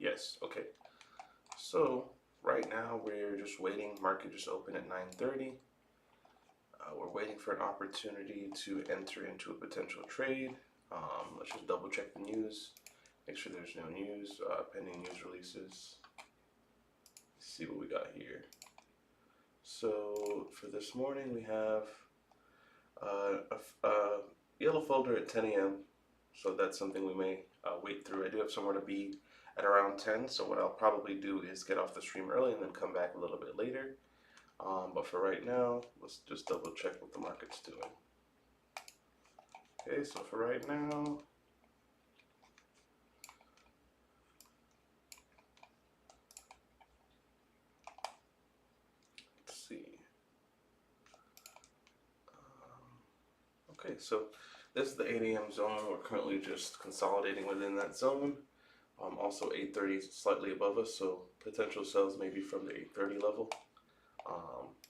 Yes, okay. So right now we're just waiting. Market just opened at 9:30. We're waiting for an opportunity to enter into a potential trade. Let's just double check the news. Make sure there's no news, pending news releases. Let's see what we got here. So for this morning we have a yellow folder at 10 a.m. So that's something we may wait through. I do have somewhere to be at around 10, so what I'll probably do is get off the stream early and then come back a little bit later. But for right now, let's just double check what the market's doing. Okay, so for right now, let's see. Okay, so this is the 8 a.m. zone. We're currently just consolidating within that zone. Also 8:30 is slightly above us, so potential sells maybe from the 8:30 level.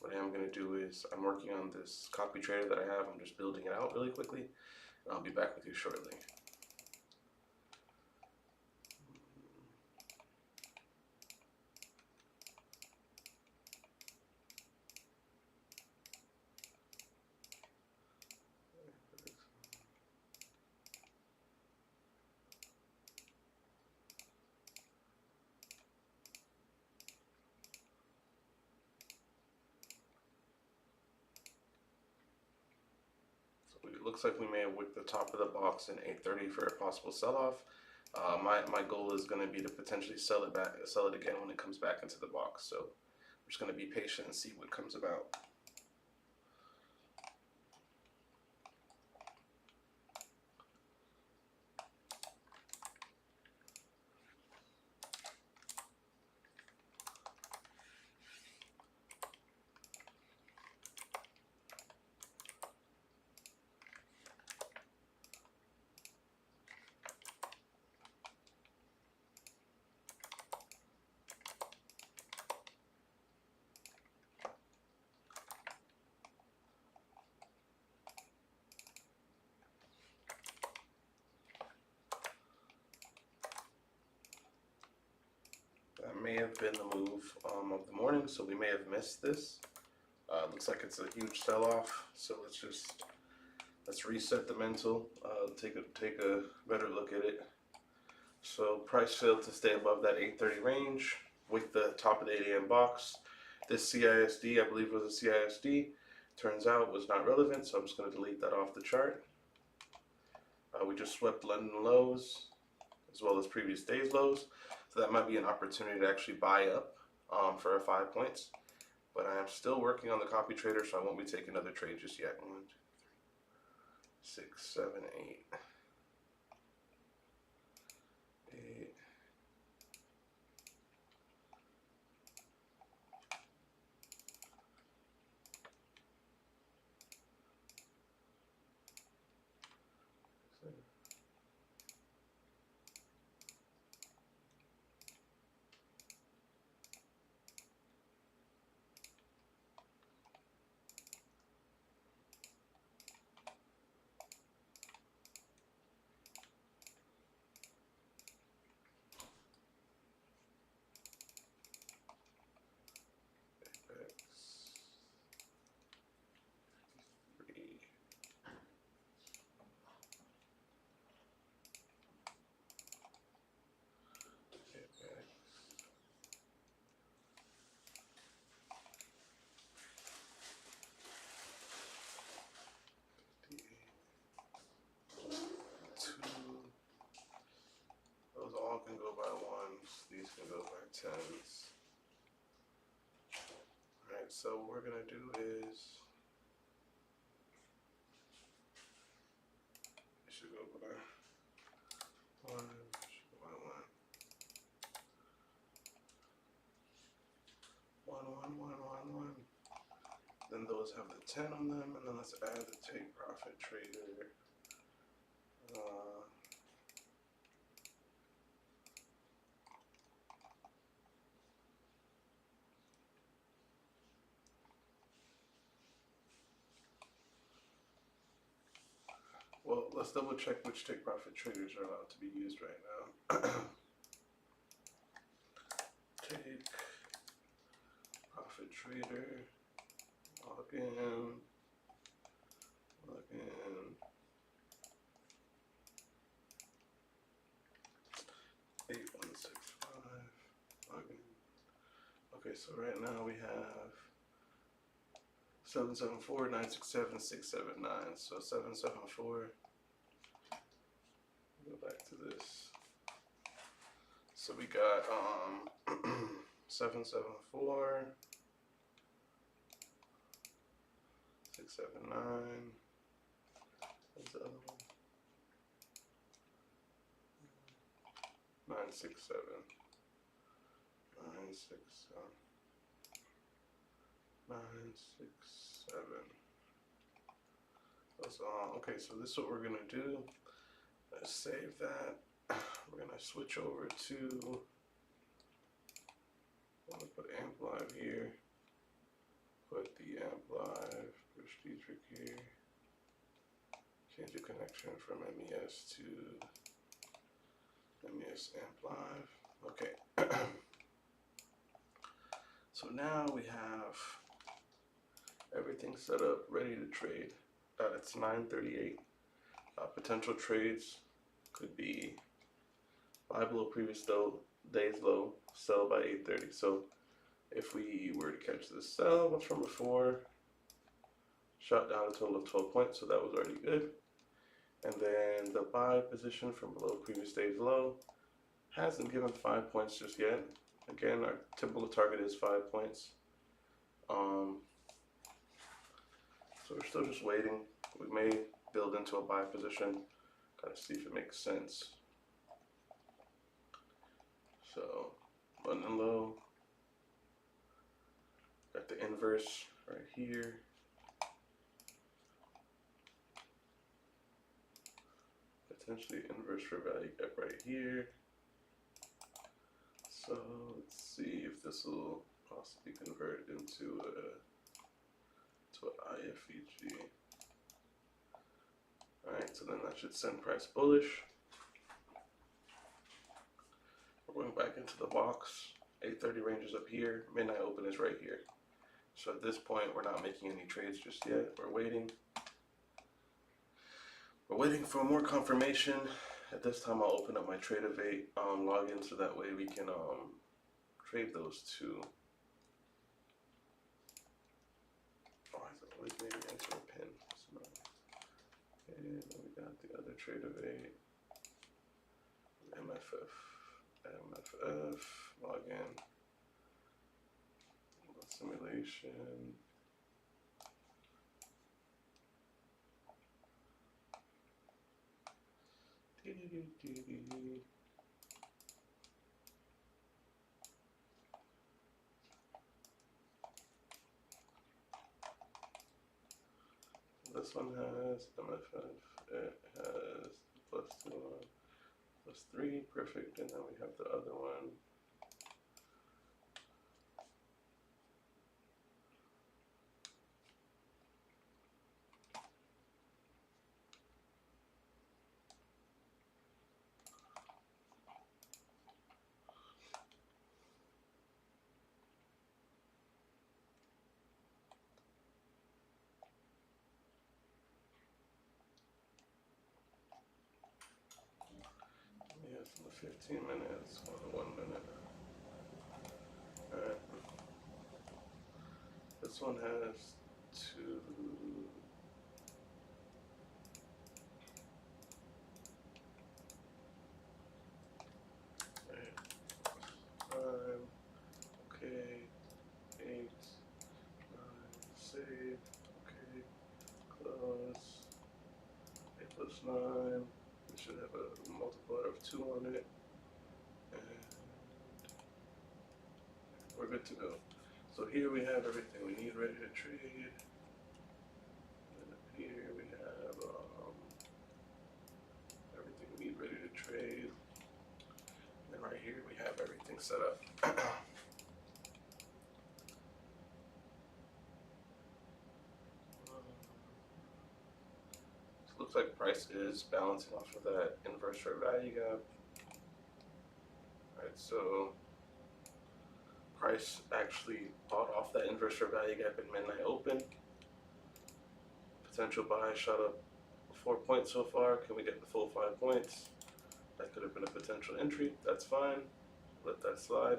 What I am going to do is I'm working on this copy trader that I have. I'm just building it out really quickly, and I'll be back with you shortly. It looks like we may have wicked the top of the box in 8:30 for a possible sell-off. My goal is going to be to potentially sell it again when it comes back into the box. So I'm just going to be patient and see what comes about. That may have been the move of the morning, so we may have missed this. Looks like it's a huge sell-off, so let's reset the mental. Take a better look at it. So price failed to stay above that 8:30 range with the top of the 8 a.m. box. This CISD, I believe, was a CISD. Turns out was not relevant, so I'm just going to delete that off the chart. We just swept London lows as well as previous day's lows, so that might be an opportunity to actually buy up for 5 points. But I am still working on the copy trader, so I won't be taking another trade just yet. 1, 2, 3, 6, 7, 8. 8. Those all can go by ones. These can go by tens. Alright, so what we're going to do is it should go by 1, should go by 1. 1, 1, 1, 1, 1. Then those have the 10 on them, and then let's add the take profit trader. Well, let's double check which take profit traders are allowed to be used right now. trader, log in, 8165, log in. Okay, so right now we have 774-967-679. So 774. Go back to this. So we got 774, 679. What's the other one? 967. 967. 967. That's okay, so this is what we're gonna do. Let's save that. We're gonna switch over to, I'm gonna put amp live here. Put the amp live, push Dietrich here. Change the connection from MES to MES amp live. Okay. So now we have everything set up, ready to trade. It's 9:38. Potential trades could be buy below previous day's low, sell by 8:30. So if we were to catch this sell, what's from before, shot down a total of 12 points, so that was already good. And then the buy position from below previous day's low hasn't given 5 points just yet. Again, our typical target is 5 points. So we're still just waiting. We may build into a buy position, kind of see if it makes sense. So London low, got the inverse right here. Potentially inverse for value gap right here. So let's see if this will possibly convert into an IFEG. Alright, so then that should send price bullish. We're going back into the box. 8:30 range is up here. Midnight open is right here. So at this point, we're not making any trades just yet. We're waiting. We're waiting for more confirmation. At this time, I'll open up my Tradeovate login so that way we can trade those two. Oh, I always maybe enter a pin. And then we got the other Tradeovate. MFF, login, simulation. This one has MFF, it has +2, +3, perfect, and then we have the other one. Yes, in the 15 minutes, or 1 minute. Alright. This one has 2. Okay, 8, 9, save, okay, close, 8 plus 9, we should have a multiplier of 2 on it, and we're good to go. So here we have everything we need ready to trade, and up here we have everything we need ready to trade, and right here we have everything set up. Looks like price is balancing off of that inverse fair value gap. Alright, so Price actually bought off that inverse fair value gap in midnight open. Potential buy shot up 4 points so far. Can we get the full 5 points? That could have been a potential entry. That's fine. Let that slide.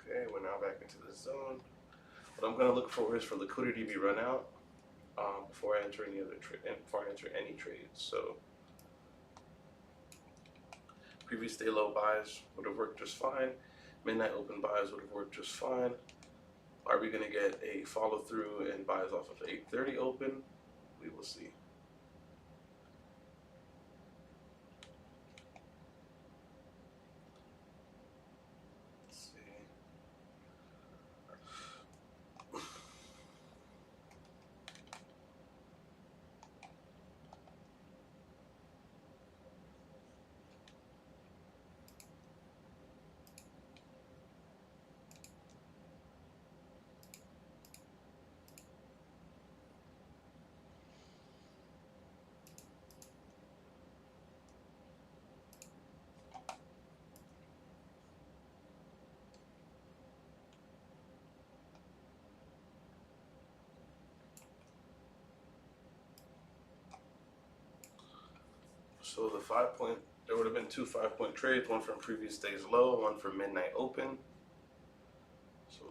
Okay, we're now back into the zone. What I'm going to look for is for liquidity to be run out before I enter any other trade. Before I enter any trades. So previous day low buys would have worked just fine. Midnight open buys would have worked just fine. Are we going to get a follow through and buys off of 8:30 open? We will see. Let's see. So the 5 point, there would have been two 5-point trades, one from previous day's low, one from midnight open. So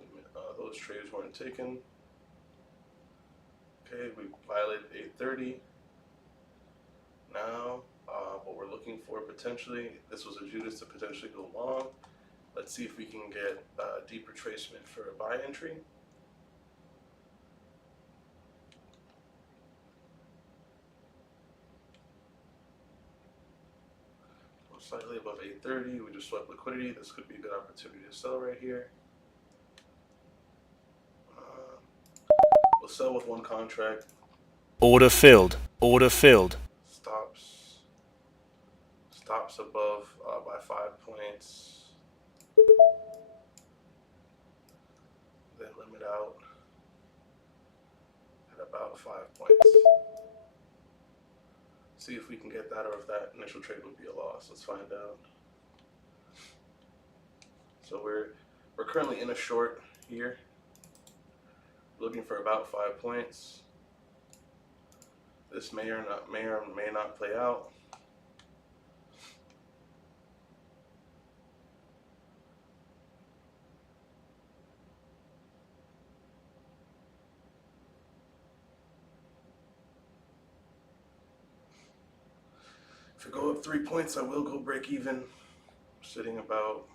those trades weren't taken. Okay, we violated 8:30. Now, what we're looking for potentially, this was a Judas to potentially go long. Let's see if we can get deep retracement for a buy entry. Slightly above 8:30, we just swept liquidity. This could be a good opportunity to sell right here. We'll sell with one contract. Order filled. Order filled. Stops above by 5 points. Then limit out at about 5 points. See if we can get that, or if that initial trade would be a loss. Let's find out. So we're currently in a short here, looking for about 5 points. This may or may not play out. If we go up 3 points, I will go break even. Sitting about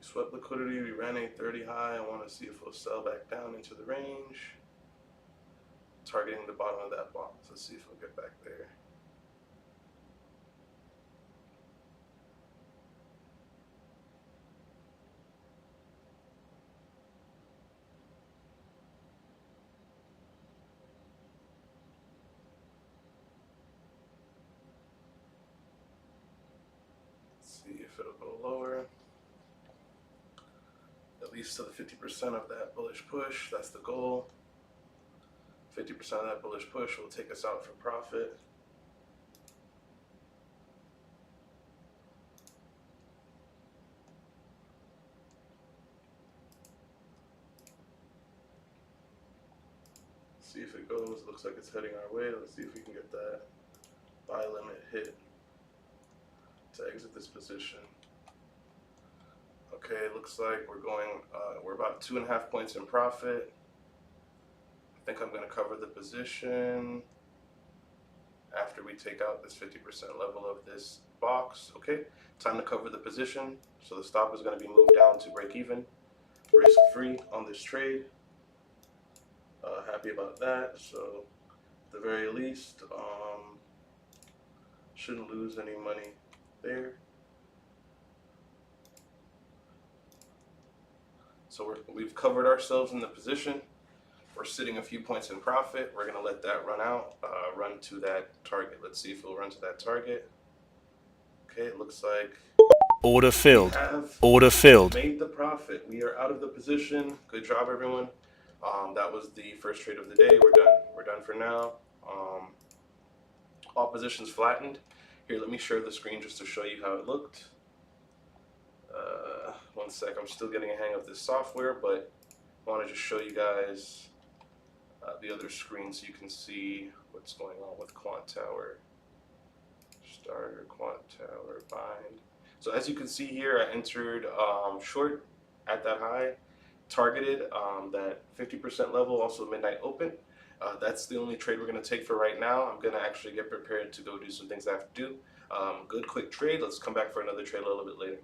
swept liquidity, we ran 8:30 high. I want to see if we'll sell back down into the range. Targeting the bottom of that box. Let's see if we'll get back there. Let's see if it'll go lower. At least to the 50% of that bullish push. That's the goal. 50% of that bullish push will take us out for profit. See if it goes. Looks like it's heading our way. Let's see if we can get that buy limit hit to exit this position. Okay, it looks like we're about 2.5 points in profit. I think I'm going to cover the position after we take out this 50% level of this box. Okay, time to cover the position. So the stop is going to be moved down to break even, risk free on this trade. Happy about that. So at the very least, shouldn't lose any money there. So we've covered ourselves in the position. We're sitting a few points in profit. We're going to let that run out, run to that target. Let's see if it'll run to that target. Okay, it looks like Order We filled. have Order filled. made the profit. We are out of the position. Good job, everyone. That was the first trade of the day. We're done. We're done for now. All positions flattened. Here, let me share the screen just to show you how it looked. One sec. I'm still getting a hang of this software, but I want to just show you guys the other screen so you can see what's going on with Quant Tower. Starter, Quant Tower, bind. So as you can see here, I entered short at that high, targeted that 50% level, also midnight open. That's the only trade we're going to take for right now. I'm going to actually get prepared to go do some things I have to do. Good quick trade. Let's come back for another trade a little bit later.